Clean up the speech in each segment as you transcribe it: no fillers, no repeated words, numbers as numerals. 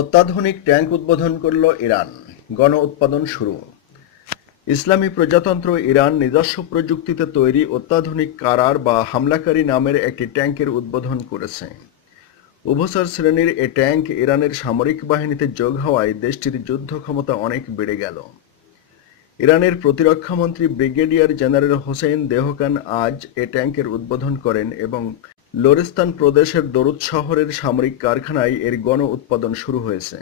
অত্যাধুনিক ট্যাঙ্ক উদ্বোধন করল ইরান, গণ উৎপাদন শুরু। ইসলামী প্রজাতন্ত্র ইরান নিজস্ব প্রযুক্তিতে তৈরি অত্যাধুনিক কারার বা হামলাকারী নামের একটি ট্যাঙ্কের উদ্বোধন করেছে। উভচর শ্রেণীর এ ট্যাঙ্ক ইরানের সামরিক বাহিনীতে যোগ হওয়ায় দেশটির যুদ্ধ ক্ষমতা অনেক বেড়ে গেল। ইরানের প্রতিরক্ষামন্ত্রী ব্রিগেডিয়ার জেনারেল হোসেইন দেহকান আজ এ ট্যাঙ্কের উদ্বোধন করেন এবং লোরেস্তান প্রদেশের দরুদ শহরের সামরিক কারখানায় এর গণ উৎপাদন শুরু হয়েছে।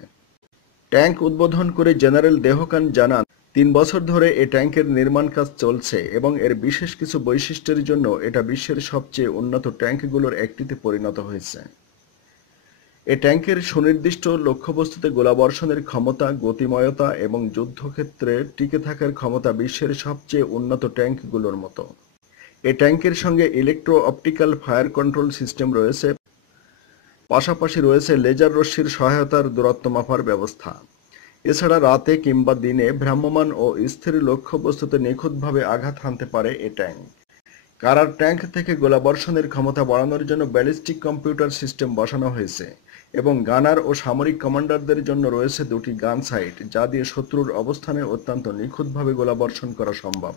ট্যাঙ্ক উদ্বোধন করে জেনারেল দেহকান জানান, ৩ বছর ধরে এ ট্যাঙ্কের নির্মাণ কাজ চলছে এবং এর বিশেষ কিছু বৈশিষ্ট্যের জন্য এটা বিশ্বের সবচেয়ে উন্নত ট্যাঙ্কগুলোর একটিতে পরিণত হয়েছে। এ ট্যাঙ্কের সুনির্দিষ্ট লক্ষ্যবস্তুতে গোলাবর্ষণের ক্ষমতা, গতিময়তা এবং যুদ্ধক্ষেত্রে টিকে থাকার ক্ষমতা বিশ্বের সবচেয়ে উন্নত ট্যাঙ্কগুলোর মতো। এ ট্যাঙ্কের সঙ্গে electro optical fire control system রয়েছে, পাশাপাশি রয়েছে লেজার রশ্মির সহায়তার দূরত্ব মাপার ব্যবস্থা। এছাড়া রাতে কিংবা দিনে ভ্রাম্যমাণ ও স্থির লক্ষ্যবস্তুতে নিখুঁতভাবে আঘাত হানতে পারে এ ট্যাঙ্ক। কারার ট্যাঙ্ক থেকে গোলাবর্ষণের ক্ষমতা বাড়ানোর জন্য ব্যালিস্টিক কম্পিউটার সিস্টেম বসানো হয়েছে এবং গানার ও সামরিক কমান্ডারদের জন্য রয়েছে 2টি গান সাইট, যা দিয়ে শত্রুর অবস্থানে অত্যন্ত নিখুঁতভাবে গোলাবর্ষণ করা সম্ভব।